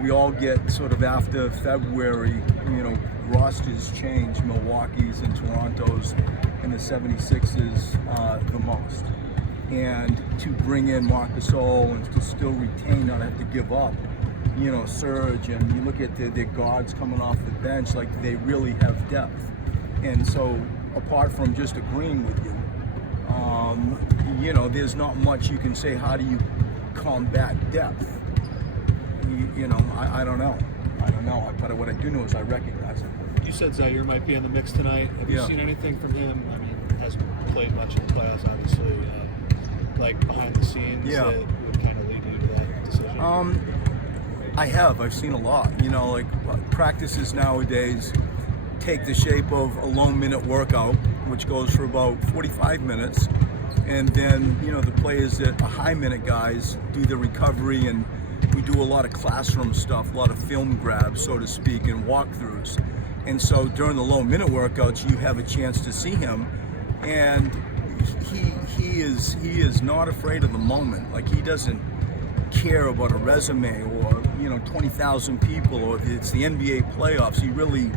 we all get sort of after February, rosters change, Milwaukee's and Toronto's and the 76ers the most. And to bring in Marc Gasol and to still retain, not have to give up, Serge, and you look at their guards coming off the bench, like they really have depth. And so apart from just agreeing with you, there's not much you can say. How do you combat depth? I don't know. But what I do know is I recognize it. You said Zaire might be in the mix tonight. Have you seen anything from him? I mean, hasn't played much in the playoffs, obviously. Like behind the scenes that would kind of lead you to that decision? I've seen a lot. Practices nowadays take the shape of a low minute workout, which goes for about 45 minutes. And then, the players that are high minute guys do the recovery, and we do a lot of classroom stuff, a lot of film grabs, so to speak, and walkthroughs. And so during the low minute workouts, you have a chance to see him, and he is not afraid of the moment. Like, he doesn't care about a resume or 20,000 people, or if it's the NBA playoffs. He really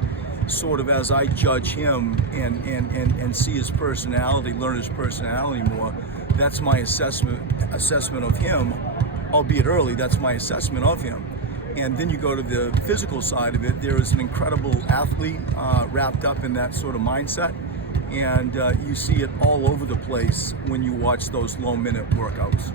sort of, as I judge him and see his personality, learn his personality more, that's my assessment of him, albeit early. That's my assessment of him. And then you go to the physical side of it. There is an incredible athlete wrapped up in that sort of mindset, and you see it all over the place when you watch those low minute workouts.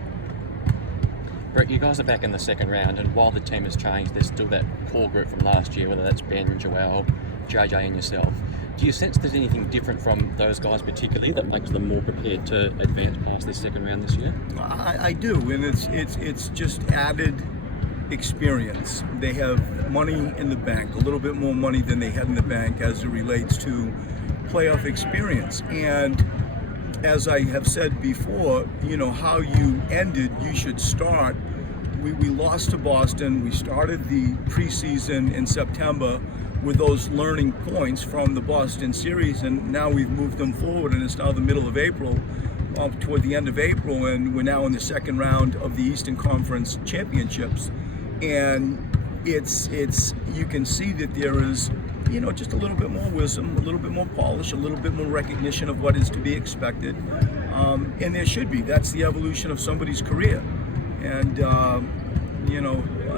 Brett, you guys are back in the second round, and while the team has changed, there's still that core group from last year, whether that's Ben, Joel, JJ and yourself. Do you sense there's anything different from those guys particularly that makes them more prepared to advance past this second round this year? I do, and it's just added experience. They have money in the bank, a little bit more money than they had in the bank as it relates to playoff experience. And as I have said before, how you ended, you should start. We lost to Boston. We started the preseason in September with those learning points from the Boston series, and now we've moved them forward, and it's now the middle of April, toward the end of April, and we're now in the second round of the Eastern Conference Championships. And it's you can see that there is just a little bit more wisdom, a little bit more polish, a little bit more recognition of what is to be expected, and there should be. That's the evolution of somebody's career. And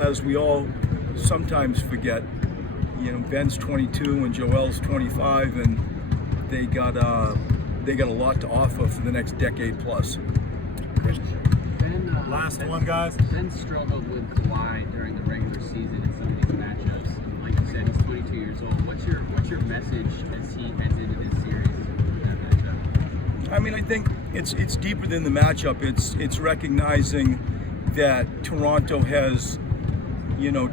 as we all sometimes forget, Ben's 22 and Joel's 25, and they got a lot to offer for the next decade plus. Last one, guys. Ben struggled with Kawhi during the regular season in some of these matchups. And like you said, he's 22 years old. What's your message as he heads into this series with that matchup? I mean, I think it's deeper than the matchup. It's recognizing that Toronto has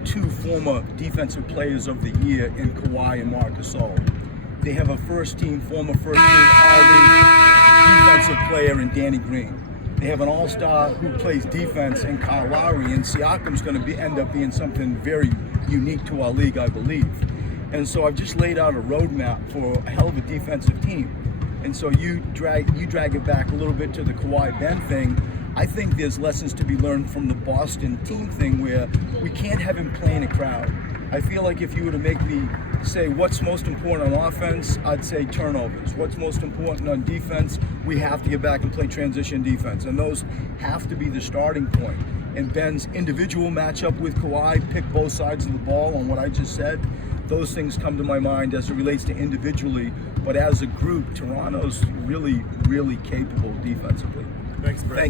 two former defensive players of the year in Kawhi and Marc Gasol. They have a former first-team All-League defensive player in Danny Green. They have an all-star who plays defense in Kyle Lowry, and Siakam's going to end up being something very unique to our league, I believe. And so I've just laid out a roadmap for a hell of a defensive team. And so you drag it back a little bit to the Kawhi Ben thing. I think there's lessons to be learned from the Boston team thing, where we can't have him play in a crowd. I feel like if you were to make me say what's most important on offense, I'd say turnovers. What's most important on defense, we have to get back and play transition defense. And those have to be the starting point. And Ben's individual matchup with Kawhi, pick both sides of the ball on what I just said. Those things come to my mind as it relates to individually. But as a group, Toronto's really, really capable defensively. Thanks, Brett.